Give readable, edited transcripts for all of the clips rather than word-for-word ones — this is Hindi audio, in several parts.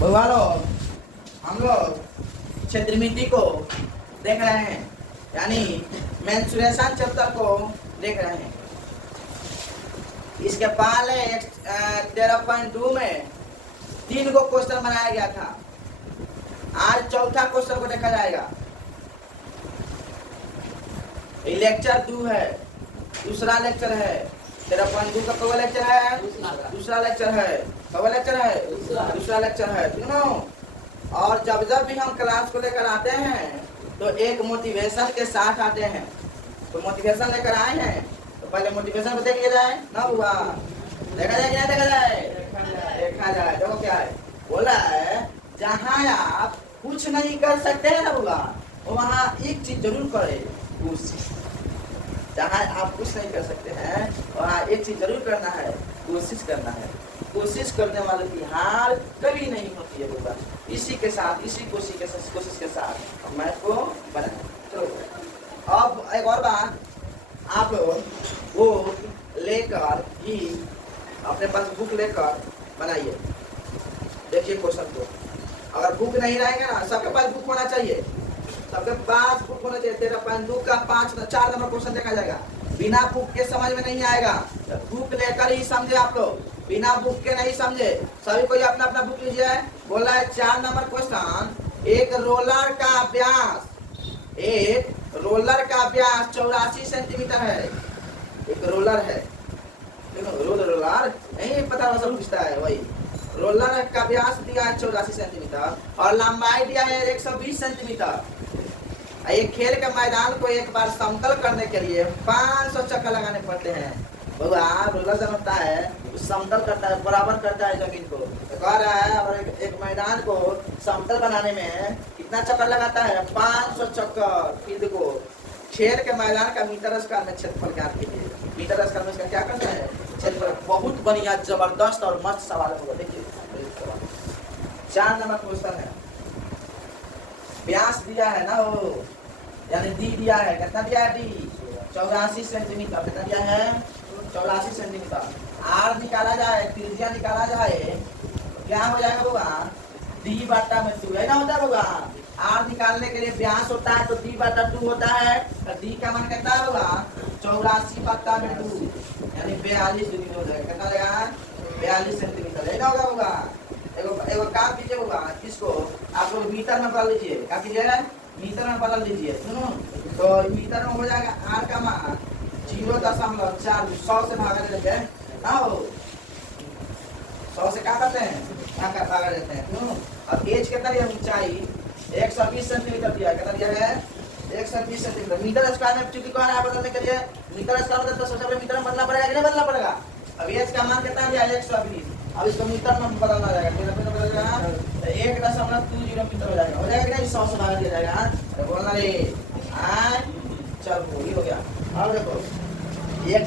बुआ लोग, हम लोग क्षेत्रमिति को देख रहे हैं, यानी मेंसुरेशन चैप्टर को देख रहे हैं। इसके पहले 13.2 में 3 को क्वेश्चन बनाया गया था। आज चौथा क्वेश्चन को देखा जाएगा। ये लेक्चर 2 है, दूसरा लेक्चर है। 13.2 का कौन लेक्चर है? दूसरा लेक्चर है। कौन लेक्चर है? दूसरा लेक्चर है, सुनो। और जब जब भी हम क्लास को लेकर आते हैं तो एक मोटिवेशन के साथ आते हैं। तो मोटिवेशन लेकर आए हैं तो पहले मोटिवेशन को देख लिया जाए ना हुआ। देखा जाए क्या देखा जाए? देखा जाए। देखो क्या है, बोला है जहाँ आप कुछ नहीं कर सकते हैं ना हुआ, वहाँ एक चीज जरूर करे, कोशिश। जहाँ आप कुछ नहीं कर सकते हैं वहाँ एक चीज जरूर करना है, कोशिश करना है। कोशिश करने वाले की हार कभी नहीं होती है होगा। इसी के साथ, इसी कोशिश के साथ मैं को बनाए। चलो अब एक और बात, आप वो लेकर ही अपने पास बुक लेकर बनाइए। देखिए क्वेश्चन को, अगर बुक नहीं रहेगा ना, सबके पास बुक होना चाहिए, सबके पास बुक होना चाहिए। 13.2 का 4 नंबर क्वेश्चन देखा जाएगा। बिना बुक के समझ में नहीं आएगा, बुक लेकर ही समझे आप लोग, बिना बुक के नहीं समझे। सभी कोई अपना अपना बुक लीजिए। बोला है 4 नंबर क्वेश्चन, एक रोलर का व्यास 84 सेंटीमीटर है। एक रोलर है, रोलर नहीं पता, सब पूछता है वही। रोलर का व्यास दिया है 84 सेंटीमीटर और लंबाई दिया है 120 सेंटीमीटर। एक खेल के मैदान को एक बार समतल करने के लिए 500 चक्कर लगाने पड़ते हैं। बउआ रोलर जब होता है समतल करता है, बराबर करता है जमीन को। तो कह रहा है और एक मैदान को समतल बनाने में कितना चक्कर लगाता है? 500 चक्कर फील्ड को। खेल के मैदान का मीटर स्क्वायर में क्षेत्रफल ज्ञात कीजिए। मीटर स्क्वायर में इसका क्या करना है? क्षेत्रफल। बहुत बढ़िया, जबरदस्त और मस्त सवाल होगा। देखिए 4 नंबर क्वेश्चन है। व्यास दिया है ना हो, यानी डी दिया है। कितना दिया है? D 84 centimetre. कितना दिया है? 84 सेंटीमीटर। आर निकाला जाए, त्रिज्या निकाला जाए तो क्या हो जाएगा बउआ? डी बटा में 2 है ना होता है बउआ। आर निकालने के लिए व्यास होता है तो डी बटा 2 होता है। तो डी का मान कितना है बउआ? 84 बटा में 2 यानी 42 डिग्री हो जाएगा। कितना रहेगा? 42 सेंटीमीटर है ना होगा बउआ। एगो काम कीजिए बउआ, इसको आप लोग मीटर में बदल लीजिए। क्या कीजिए? मीटर में बदल लीजिए। सुनो तो मीटर में हो जाएगा आर का मान 0.4। 100 से भागा देते हैं ना हो, 100 से क्या करते हैं? भागा देते हैं। अब एज कितना दिया? ऊंचाई 120 सेंटीमीटर दिया। कितना दिया है? 120 सेंटीमीटर। मीटर स्क्वायर में चूंकि कौन है बदलने के लिए, मीटर स्क्वायर में तो सबसे पहले मीटर में बदलना पड़ेगा कि नहीं बदलना पड़ेगा? अब एज का मान कितना दिया? 120। अब इसको मीटर में बदलना जाएगा, मीटर में बदल जाएगा तो 1.20 मीटर हो जाएगा। हो जाएगा कि नहीं? 100 से भागा दिया जाएगा। तो बोलना रे चल वही हो गया। अब देखो एक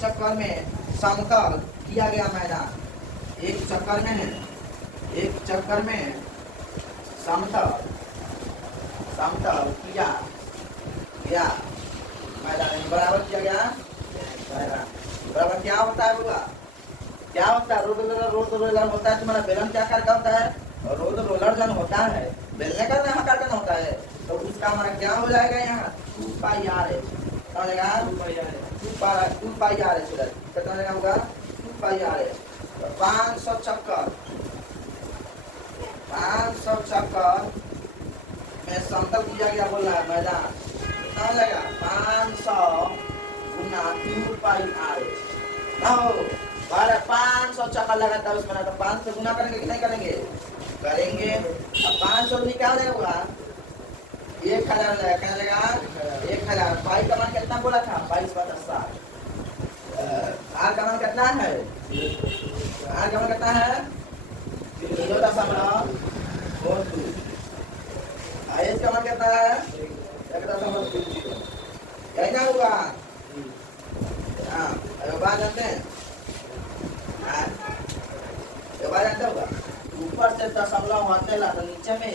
चक्कर में समतल किया गया मैदान। एक चक्कर में समतल किया गया मैदान, बराबर किया गया मैदान। बराबर क्या होता है बउआ? क्या होता है? रोड रोलर होता है। तुम्हारा बेलन क्या आकार का होता है? रोड रोलर जन होता है, बेलने का आकार का होता है। तो उसका हमारा क्या हो जाएगा? यहाँ 2 पाई आर है। क्या हो जाएगा? 2 पाई आर है। कितना जाएगा होगा? 2 पाई आर है। 500 चक्कर में समतल किया गया बोल रहा है मैदान। कितना हो जाएगा? 500 गुना 2 पाई आर ना हो। 500 चक्कर लगाता है उसमें, तो 500 गुना करेंगे कि नहीं करेंगे? करेंगे। अब 500 भी क्या हो जाएगा बोला? 1000 हो जाएगा। क्या जाएगा? 1000। पाई का मान कितना बोला था? 22/7। आर का मान कितना है? आर का मान कितना है? 0.42। एच का मान कितना है? 1.20। यही ना होगा? हाँ बात जानते हैं, होगा ऊपर से दशमलव होते ला तो नीचे में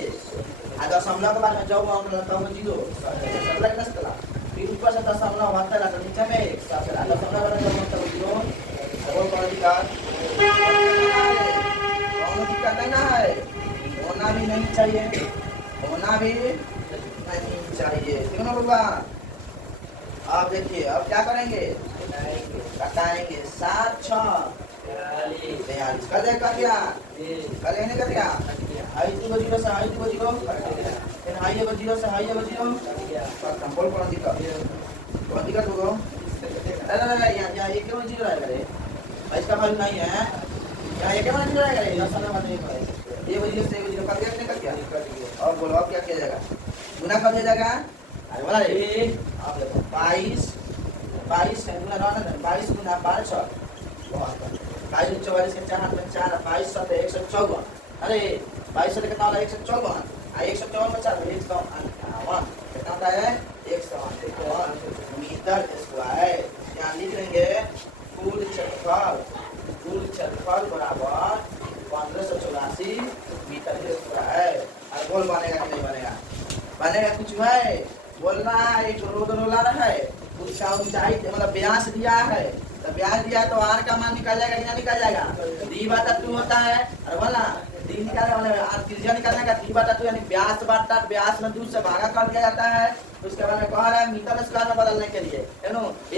आ दशमलव के बाद में जब हम लगता है 0 दशमलव प्लस कला, फिर ऊपर से दशमलव होते ला तो नीचे में 1 दशमलव वाला जब मतलब 0 और कोई दिक्कत नहीं ना है। नहीं चाहिए, होना भी नहीं चाहिए। ठीक है ना बबुआ। अब देखिए अब क्या करेंगे, घटाएंगे 7 6 42 कर देगा क्या, कर लेने का क्या, हाई 2 0 से हाई 2 0 फिर हाई 0 से हाई 0 कंट्रोल कौन दिक्कत होगा। अरे यहाँ ये क्यों 0 आएगा रे, इसका वैल्यू नहीं है यहाँ, ये क्यों 0 आएगा रे, दस नंबर नहीं पड़ेगा। ये 0 से 0 कर दिया, कर दिया। और बोलो अब क्या किया जाएगा, गुना कर दिया जाएगा। अरे बोला रे आप देखो 22 गुना 22 गुना 5 22 44 के 4 हाथ में 4 22 7 154। अरे 22 से कितना होगा 154, 154 में 4 151 कितना होता है 151 मीटर स्क्वायर। यहाँ लिख लेंगे कुल क्षेत्रफल बराबर 1584 मीटर स्क्वायर। और बोल बनेगा कि नहीं बनेगा, बनेगा कुछ है बोलना है। एक रोलर है, उसका ऊंचाई मतलब व्यास दिया है, तो व्यास दिया है तो आर का मान निकल जाएगा कि नहीं निकल जाएगा, डी बटा 2 होता है। अरे बोला डी निकालने वाले त्रिज्या निकालने का डी बटा 2 यानी व्यास बटा व्यास में 2 से भागा कर दिया जाता है। तो उसके बाद में कह रहा है मीटर स्क्वायर में बदलने के लिए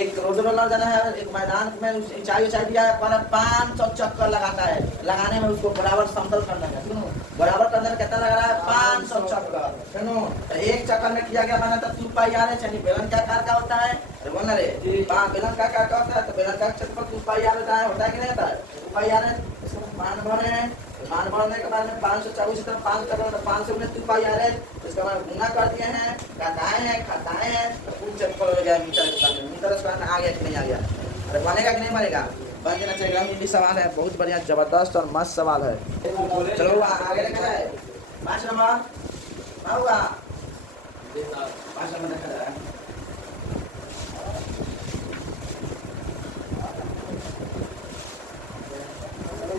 एक रोलर जाना है, एक मैदान में ऊंचाई दिया है, 500 चक्कर लगाता है, लगाने में उसको बराबर समतल करने का, सुनो बराबर करने में कितना लग रहा है 500 चक्कर। सुनो एक चक्कर में किया गया माना तो 2 पाई आर एच यानी बेलन का आकार का होता है। अरे बोलना रे बेलन का आकार का होता है, तो बेलन का क्षेत्रफल 2 पाई आर होता है कि नहीं होता है, 2 पाई आर एच। इसको मान भरे हैं, मान भरने के बाद में 524 तरफ 5 कर 500 में 2 पाई आर एच, इसका मान गुना कर दिए हैं, घटाए हैं तो कुल क्षेत्रफल हो गया मीटर स्क्वायर में आ गया कि नहीं आ गया। अरे बनेगा कि नहीं बनेगा, बन जाना चाहिए। हिंदी सवाल है, बहुत बढ़िया जबरदस्त और मस्त सवाल है। चलो आगे देखा जाए 5 नंबर हुआ 5 नंबर देखा जाए।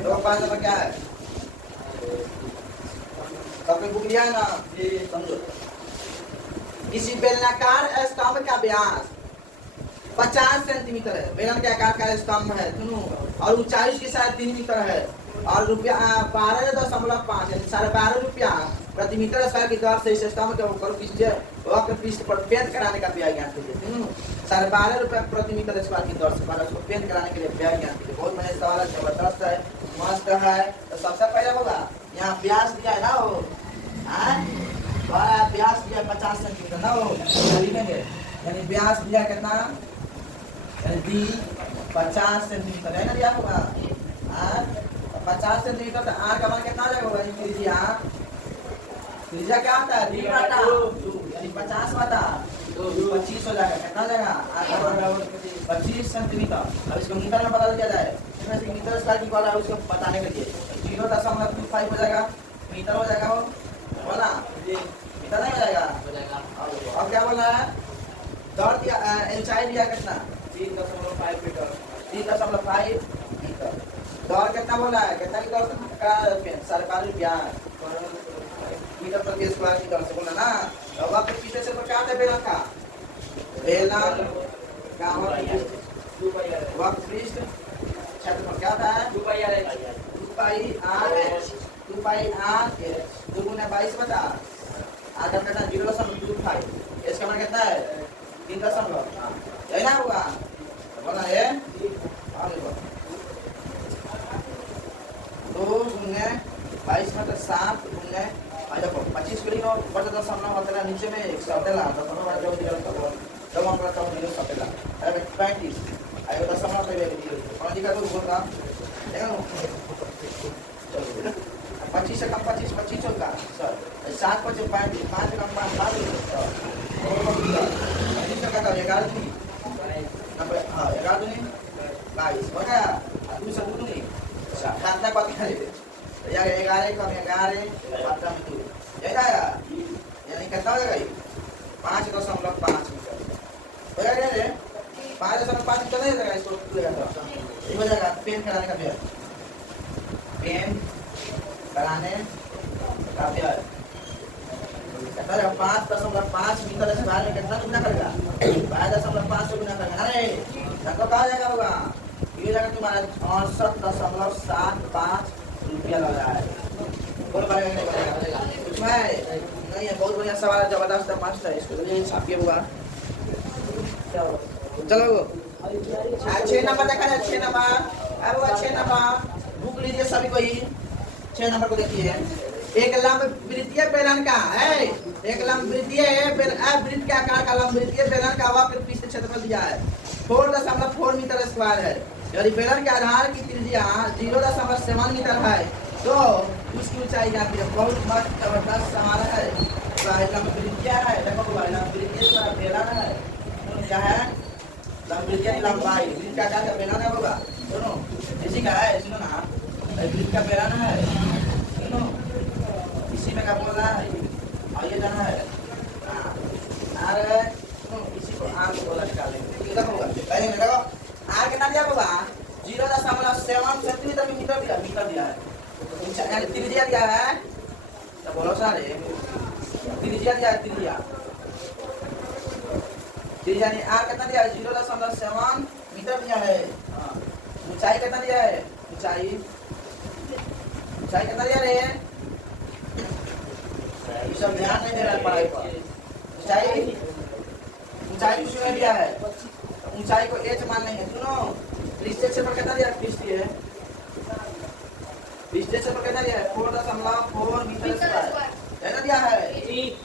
तो 5 नंबर क्या है, सबने बुक लिया है ना, समझो। किसी बेलनाकार स्तंभ का व्यास 50 सेंटीमीटर है, बेलन के आकार का स्तंभ है सुनो, और ऊंचाई उसकी 3.5 मीटर है, और रुपया 12.5 यानी 12.5 रुपया प्रति मीटर स्क्वायर की दर से इस स्तंभ के ऊपर वक्र पृष्ठ पर पेंट कराने का व्यय ज्ञान कीजिए। 12.5 रुपया प्रति मीटर स्क्वायर की दर से उसको पेंट कराने के लिए व्यय ज्ञान कीजिए। बहुत बढ़िया सवाल है, जबरदस्त है, मस्त है। तो सबसे पहले होगा यहाँ व्यास दिया है ना, वो व्यास दिया 50 सेंटीमीटर ना, वो लिखेंगे यानी व्यास दिया कितना डी 50 सेंटीमीटर है ना दिया होगा, 50 सेंटीमीटर। तो आर का मान कितना आ जाएगा, त्रिज्या क्या आता है डी बटा 2 यानी 50 बटा 25 हो जाएगा, कितना जाएगा आर का मान 25 सेंटीमीटर। अब इसको मीटर में बदल दिया जाए, इसमें से मीटर स्क्वायर की वाला है उसको बताने के लिए 0.25 हो जाएगा, मीटर हो जाएगा। वो बोला मीटर नहीं हो जाएगा। अब क्या बोला है, दौड़ दिया ऊंचाई दिया कितना 3.5 मीटर, 3.5 मीटर। दौड़ कितना बोला है, कितना की दौड़ का सरकारी ब्याज मीटर प्रति स्क्वायर की दर से बोला ना। अब वक्त पीछे से तो क्या था बेलन का, बेलन का वक्त पृष्ठ क्षेत्रफल क्या था 2 पाई आर एच 2 पाई आर 2 गुना 22 बटा आर का कितना 0.25, इसका मान कितना है 3.5 यही ना होगा, बोला ये आगे बढ़ो 2 गुना 22 मतलब 7 गुना देखो 25 किलो नो बटा 10 होता नीचे में 1 सटेला तो कोनो बात जो दिया तो जब हम करता हूं 0 सटेला अरे 35 आयो 10 पे दिया और दिखा तो बोल रहा देखो 25 से कम 25 होगा सर 7 5 35 5 कम 5 5 25 का का 11 नहीं नंबर हां 11 नहीं 22 हो गया दूसरा दूर नहीं खातना बात है यार 11 कम 11 मात्रा में 2 ये आया यानी कितना हो जाएगा 5.5 मीटर हो जाएगा रे 5.5 मीटर नहीं जाएगा इसको पूरा तो ये हो जाएगा पेन कराने का व्यय पेन कराने का व्यय कितना 5.5 मीटर स्क्वायर में कितना गुना करेगा 5.5 से गुना करेगा अरे तो कहा जाएगा होगा ये जाएगा तुम्हारा 68.75 रुपया लग रहा है बोल पाएगा नहीं बनेगा है, बहुत बढ़िया सवाल है, जबरदस्त मस्त है, इसको लिए छापिए हुआ। चलो 6 नंबर देखा जाए, 6 नंबर, अब 6 नंबर भूख लीजिए सभी कोई। 6 नंबर को देखिए, एक लंब वृत्तीय बेलन का है, एक लंब वृत्तीय वृत्त के आकार का लंब वृत्तीय बेलन का वक्र पृष्ठ क्षेत्रफल दिया है 4.4 मीटर स्क्वायर है। यदि बेलन के आधार की त्रिज्या 0.7 मीटर है तो उसकी ऊंचाई जाती है। बहुत मस्त जबरदस्त सवाल है। लंब वृत्तीय है, देखो लंब वृत्तीय का बेलन है, क्या है लंब वृत्तीय लंबाई, वृत्त का आकार का बेलन है होगा, सुनो इसी का है, सुनो ना वृत्त का बेलन है, सुनो इसी में क्या बोल रहा है, और ये जाना है आर, सुनो इसी को आर को निकालेंगे, कितना होगा पहले में देखो आर कितना दिया होगा 0.7 सेंटीमीटर मीटर दिया है, यानी त्रिज्या दिया है, तो बोलो सारे त्रिज्या दिया है, त्रिज्या यानी आर कितना दिया है 0.7 मीटर दिया है। ऊंचाई कितना दिया है, ऊंचाई कितना दिया है, ये सब ध्यान नहीं दे रहा है पढ़ाई पर। ऊंचाई कुछ नहीं दिया है, ऊंचाई को एच मान लेंगे। सुनो पृष्ठीय क्षेत्रफल कितना दिया है, पृष्ठीय क्षेत्रफल कितना दिया है 4.4 मीटर स्क्वायर कितना दिया है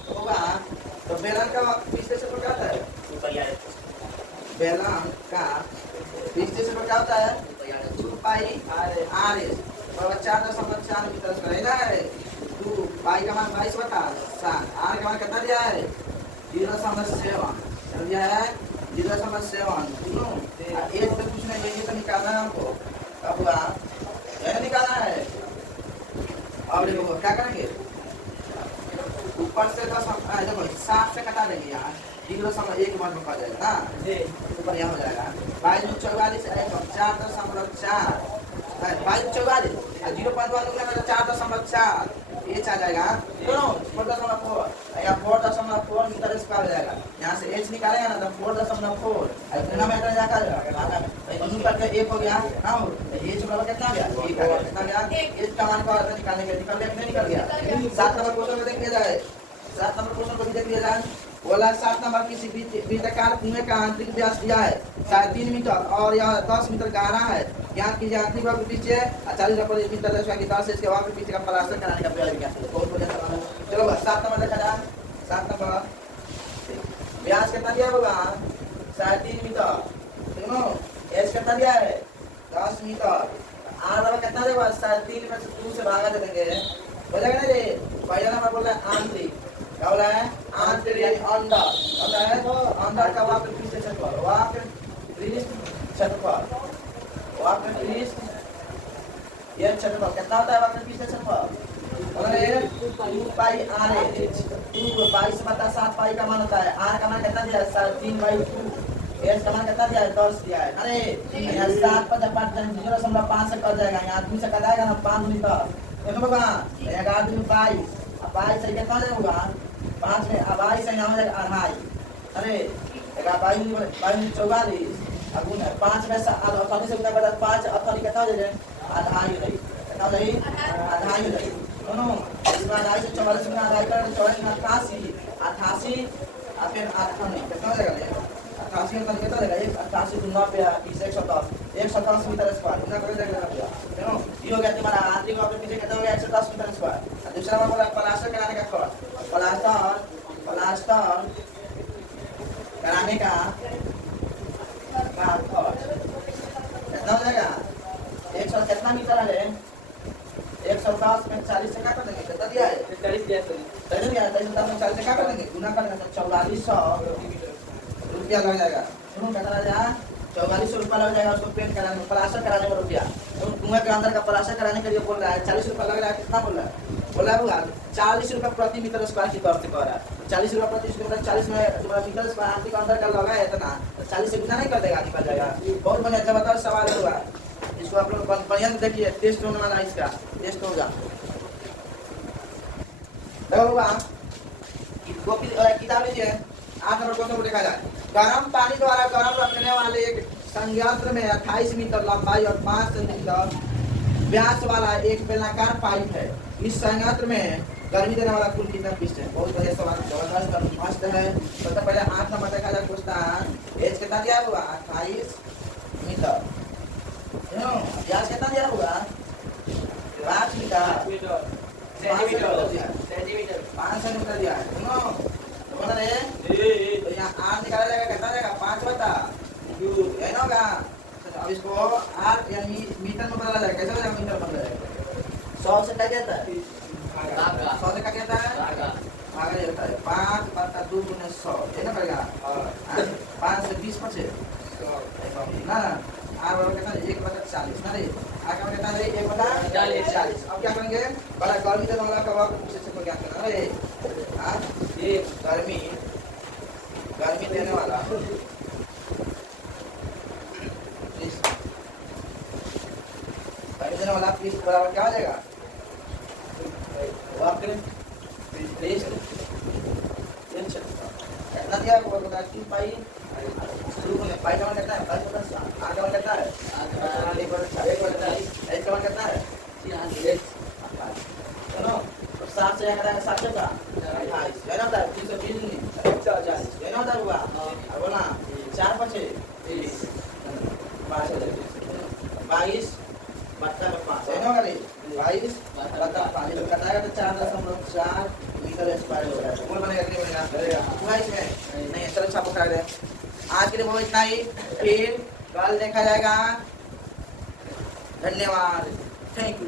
होगा। तो बेलन का पृष्ठीय क्षेत्रफल क्या होता है, बेलन का पृष्ठीय क्षेत्रफल क्या होता है 2 पाई आर एस बराबर 4.4 मीटर स्क्वायर है। 2 पाई का मान 22/7, आर का मान कितना दिया है 0.7 दिया है 0.7। सुनो एक तो कुछ नहीं, ये तो निकालना है हमको, अब हुआ यह निकालना है। अब देखो क्या करेंगे, ऊपर से 10 देखो 7 से कटा देंगे यार, 0.1 मान में पा जाएगा ना, तो बढ़िया हो जाएगा। 22 44 4.4 22 44 0.1 एच आ जाएगा, दोनों 4.4 या 4.4 मीटर स्क्वायर हो जाएगा। यहाँ से एच निकालेगा ना तो 4.4 इतना में जाकर करके 1 हो गया, हाँ एच बराबर कितना गया 1 आ गया, कितना गया एच का मान को निकालने के निकल गया, निकल गया। 7 नंबर क्वेश्चन को देख लिया जाए, 7 नंबर क्वेश्चन को भी देख लिया जाए। बोला 7 नंबर किसी वृत्ताकार कुएं का आंतरिक व्यास दिया है 3.5 मीटर और यह 10 मीटर गहरा है। यहाँ की आंतरिक वक्र पीछे 40 मीटर की दर से इसके वक्र पीछे का प्लास्टर कराने का प्रयास किया। बहुत बढ़िया सवाल है। चलो 7 नंबर देखा जाए, 7 नंबर व्यास कितना दिया होगा 3.5 मीटर, सुनो एच कितना दिया है 10 मीटर, आर कितना देगा 3.5 में से 2 से भागा दे देंगे, हो जाएगा ना रे। पहला नंबर बोल रहा है आंतरिक, क्या बोला है आंतरिक अंदर, बोला है अंदर का वक्र पीछे क्षेत्रफल, वक्र पृष्ठ क्षेत्रफल, वक्र पृष्ठ ये क्षेत्रफल कितना होता है वक्र पृष्ठ क्षेत्रफल, बोला है 2 पाई आर एच, 2 22/7 पाई का मान होता है, आर का मान कितना दिया है 3/2, एच का मान कितना दिया है 10 दिया है। अरे यहाँ 7 पर जब 0.5 से कट जाएगा, यहाँ 2 से कट जाएगा ना 5 मीटर, देखो बाबा 11 दूनी 22, 22 से कितना जाएगा 5 में 22 से यहाँ हो जाएगा 2.5, अरे 22 44 अब 5 में 48 से गुना करता 5 48 कितना हो जाएगा 2.5 रही, कितना रही 2.5 रही, दोनों इसमें 2.5 से 44 में 2.5 कर 44 में 88 और फिर 88 कितना हो जाएगा 88 में कितना हो जाएगा 88 गुना पे 110 मीटर स्क्वायर गुना कर जाएगा, देखो ये हो गया तुम्हारा आंतरिक वक्र पीछे कितना हो गया 110 मीटर स्क्वायर। दूसरा नंबर बोला प्लास्टर कराने का खर्च, प्लास्टर कराने का खर्च कितना हो जाएगा 100 कितना मीटर है 110 में 40 से क्या कर देंगे, कितना दिया है 40 दिया है, 110 में 40 से क्या कर देंगे गुना कर देंगे तो 4400 रुपया लग जाएगा। सुनो कितना लग जाएगा 4400 रुपया लग जाएगा उसको पेंट कराने में, प्लास्टर कराने में रुपया, तो कुएं के अंदर का प्लास्टर कराने के लिए बोल रहा है 40 रुपया लग रहा है, कितना बोल रहा है बोला है 40 रुपया प्रति मीटर स्क्वायर की दर से कह रहा है, 40 रुपया प्रति स्क्वायर 40 में मीटर स्क्वायर आंतरिक अंदर का लगा है इतना, तो 40 से गुना नहीं कर देगा निकल जाएगा। बहुत बढ़िया जबरदस्त सवाल हुआ, इसको आप लोग बढ़िया से देखिए, टेस्ट होने वाला इसका टेस्ट होगा। किताब लीजिए 8 नंबर क्वेश्चन को देखा जाए। गर्म पानी द्वारा गर्म रखने वाले एक संयंत्र में 28 मीटर लंबाई और 5 सेंटीमीटर व्यास वाला एक बेलनाकार पाइप है। इस संयंत्र में गर्मी देने वाला कुल कितना पिस्ट है? बहुत बढ़िया सवाल, जबरदस्त और मस्त है। सबसे पहले 8 नंबर देखा जाए क्वेश्चन। एज कितना दिया हुआ? 28 मीटर। व्यास कितना दिया हुआ? 5 मीटर। सेंटीमीटर 5 सेंटीमीटर दिया है। तो बोला रे तो यहाँ आर निकाला जाएगा, कितना जाएगा? 5 बटा यही ना होगा। अब इसको आर यानी मीटर में बदला जाएगा। कैसे हो जाएगा? मीटर बदला जाएगा। 100 से क्या कहता है? 100 से क्या कहता है? भागा जाता है। 5 बटा 2 गुने 100 ये ना पड़ेगा। 5 से 20 बचे ना। आर बराबर कितना? 1 बटा 40 ना रे। आर का कितना रे? 1 बटा 40। अब क्या करेंगे? बड़ा गर्मी देने वाला कवा को पूछे से क्या करना रे? हां ये गर्मी देने वाला पीस बराबर क्या हो जाएगा? वक्र पृष्ठ कितना दिया वो बता 3 पाई शुरू में पाई का मान कितना है? 10 बटा 7। आर का मान कितना है? 1 बटा 1 का मान कितना है? 7 से क्या 7 का 28 है ना? 320 नहीं 40 है ना? हुआ अब बोला 4 बचे 22 बट्टा 5 है ना? 22 बट्टा 5 जब कटाएगा तो 4.4 मीटर स्क्वायर हो जाएगा। बोल बनेगा कि नहीं बनेगा? पूरा इसमें नहीं चलो छाप उठा दे। आज के लिए वो इतना ही, फिर कल देखा जाएगा। धन्यवाद, थैंक यू।